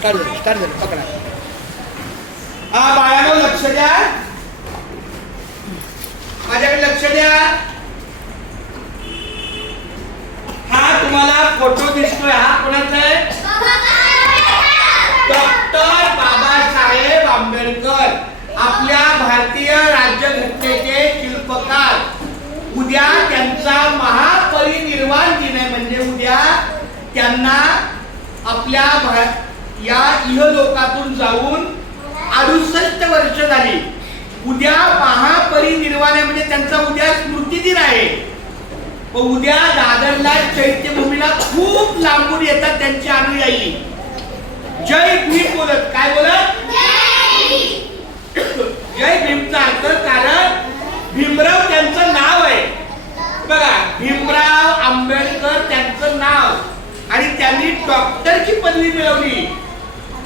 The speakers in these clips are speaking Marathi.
स्टार्ट झालं पकडा. हा बाळांनो लक्ष द्या, माझ्याकडे लक्ष द्या. हा तुम्हाला फोटो दिसतोय, हा कोणाचा आहे? डॉक्टर बाबासाहेब आंबेडकर, आपल्या भारतीय राज्यघटनेचे शिल्पकार. उद्या त्यांचा महापरिनिर्वाण दिन आहे, म्हणजे उद्या त्यांना आपल्या या इहलोकातून जाऊन 68 वर्ष झाली. उद्या महापरिनिर्वाण आहे, म्हणजे त्यांचा उद्या स्मृतिदिन आहे. उद्या दादरला चैत्यभूमीला खूप लांबून येतात त्यांचे अनुयायी. जय भीम बोलत, काय बोलत? जय भीमचा अर्थ, कारण भीमराव त्यांचं नाव आहे बघा, भीमराव आंबेडकर त्यांचं नाव, आणि त्यांनी डॉक्टरची पदवी मिळवली,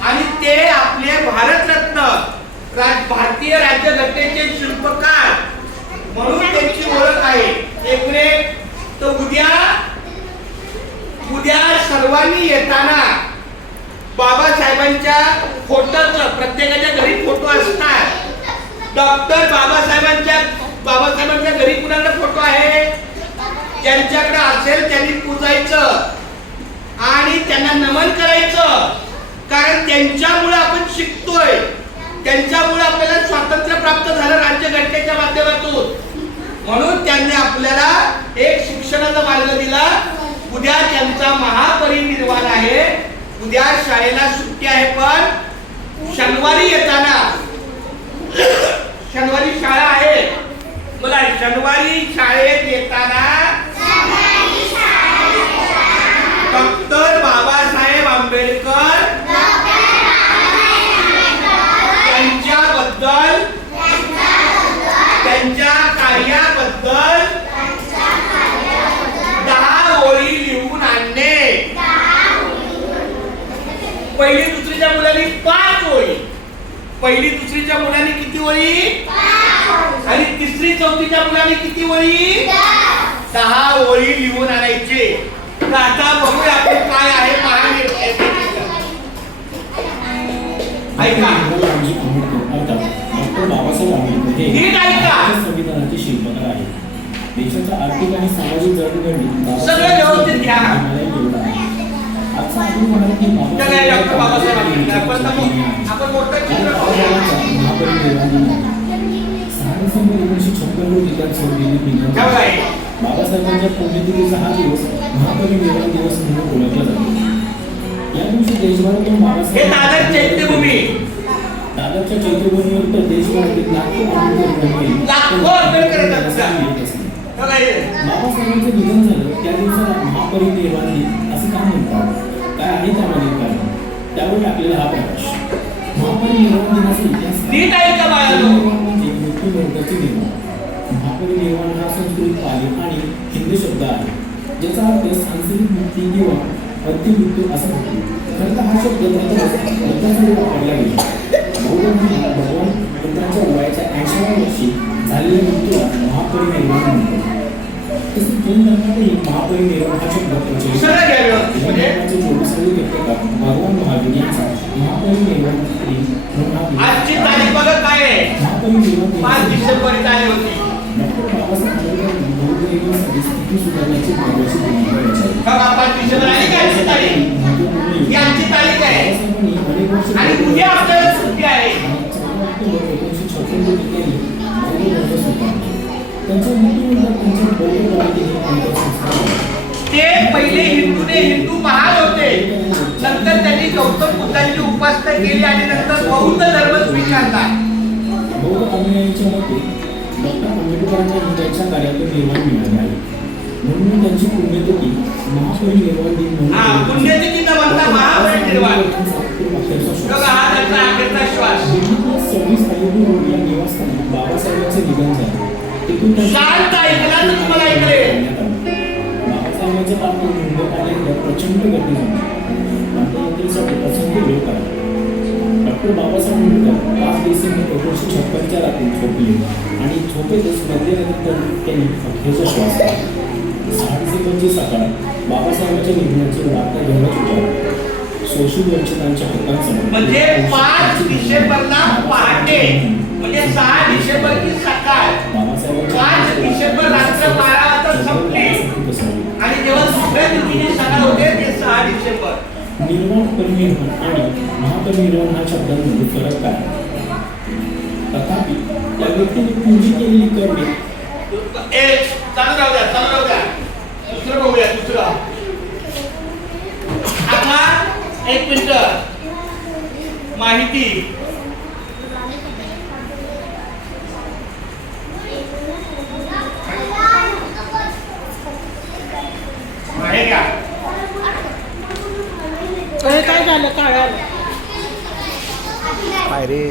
आणि ते आपले भारतरत्न भारतीय राज्यघटनेचे शिल्पकार म्हणून त्यांची ओळख आहे. एक मिनिट. तर उद्या सर्वांनी येताना बाबासाहेबांच्या फोटोचं, प्रत्येकाच्या घरी फोटो असतात. डॉक्टर बाबासाहेबांच्या घरी कुणाला फोटो आहे? ज्यांच्याकडे असेल त्यांनी पूजायचं आणि त्यांना नमन करायचं, कारण त्यांच्यामुळे आपण शिकतोय, त्यांच्यामुळे आपल्याला स्वातंत्र्य प्राप्त झालं राज्यघटनेच्या माध्यमातून. म्हणून त्यांनी आपल्याला एक शिक्षणाचा मार्ग दिला. उद्या त्यांचा महापरिनिर्वाण आहे. उद्या शाळेला सुट्टी आहे, पण शनिवारी येताना, शनिवारी शाळा आहे, बोला, शनिवारी शाळेत येताना डॉक्टर बाबासाहेब आंबेडकर त्यांच्याबद्दल, त्यांच्या कार्याबद्दल 10 ओळी लिहून आणणे. पहिली दुसरीच्या मुलांनी 5 ओळी, पहिली दुसरीच्या मुलांनी किती ओळी, आणि तिसरी चौथीच्या मुलांनी किती ओळी? 10 ओळी लिहून आणायचे. तर आता बघूया आपण काय आहे महानिर्वाण. ऐका, डॉक्टर बाबासाहेब आंबेडकर हे संविधानाचे शिल्पकार आहेत. देशाच्या आर्थिक आणि सामाजिक जडणघडणीत सगळं व्यवस्थित घ्या. आजचा आपण म्हणाल की डॉक्टर बाबासाहेब आंबेडकर आपण मोठं चित्र महापरिनिर्वाण दिन 6 डिसेंबर 1956 रोजी त्यांचं स्वर्गीय निधन झाले. बाबासाहेबांच्या पुण्यतिथीचा हा दिवस महापरिनिर्वाण दिवस म्हणून ओळखला जातो. या दिवशी देशभरातून बाबासाहेब दादर चैत्यभूमी, दादरच्या चैत्यभूमीवर तर देशभरातील लाखो आंबेडकर बाबासाहेबांचं निधन झालं त्या दिवसाला महापरिनिर्वाण दिन असं का म्हणतात? काय आहे त्यामध्ये कारण? त्यावर आपल्याला हा प्रकाश. महापरिनिर्वाण दिनाचा इतिहास म्हणजे मृत्यूनंतरची निर्वाण. महापरिनिर्वाण हा संस्कृत, पाली आणि हिंदी शब्द आहे, ज्याचा अर्थ सांसारिक मुक्ती किंवा अंतिम मृत्यू असा होतो. खरं तर हा शब्द मृतासाठी वापरला गेला. भगवान बुद्धांच्या वयाच्या 80व्या वर्षी झालेल्या मृत्यूला महापरिनिर्वाण म्हणतात. तसेच जैन धर्मातही महापरिनिर्वाण हा शब्द प्रचलित आहे. भगवान महावीर यांचा महापरिनिर्वाण दिन म्हणून आजची तारीख बघा काय आहे? महापरिनिर्वाण 5 डिसेंबर तारीख होती. डॉक्टर बाबासाहेब आंबेडकर बौद्ध धर्मासाठी स्थिती सुधारण्याची महत्त्वाची भूमिका बजावली. बघा 5 डिसेंबर आहे का आजची तारीख? ही आजची तारीख आहे, आणि उद्या आपल्याला सुट्टी आहे. ते पहिले हिंदू महाल होते, नंतर त्यांनी गौतम बुद्धांची उपासना केली आणि नंतर बौद्ध धर्म स्वीकारला. बौद्ध अनुयायांच्या मते डॉक्टर आंबेडकरांच्या त्यांच्या कार्यातून निर्माण मिळाले आहे, म्हणून त्यांची पुण्यतिथी महापरिनिर्वाण दिन म्हणून पुण्यतिथी न म्हणता महापरिनिर्वाण. बघा हा त्यांचा अखेरचा श्वास. 26 अलिपूर रोड या निवासस्थानी बाबासाहेबांचे निधन झाले. शांत ऐकला तर तुम्हाला ऐकले. बाबासाहेबांच्या ताब्यात मुंबईत आल्यानंतर प्रचंड गर्दी झाली. अंत्ययात्रेसाठी असंख्य लोक आले. डॉक्टर बाबासाहेब आंबेडकर 5 डिसेंबर 1956 रात्री झोपले, आणि झोपेतच मध्यरात्रीनंतर त्यांनी अखेरचा श्वास घेतला. 6 डिसेंबरची सकाळ बाबासाहेबांच्या निधनाची वार्ता घेऊनच उजाडली. शोषित वंचितांच्या हक्कांसमोर म्हणजे 5 डिसेंबरला पहाटे म्हणजे 6 डिसेंबरची सकाळ 5 डिसेंबर रात्र 12 वाजता संपली आणि जेव्हा दुसऱ्या दिवशी सकाळ होते ते 6 डिसेंबर. निर्वाण परिनिर्वाण आणि महापरिनिर्वाण ह्या शब्दांमध्ये फरक काय? तथापि त्या व्यक्तीने पूजी केलेली कर्मे चालू राहू द्या. दुसरं बघूया दुसरं. आता 1 मिनिट माहिती आहे का? काय झालं? काय रे?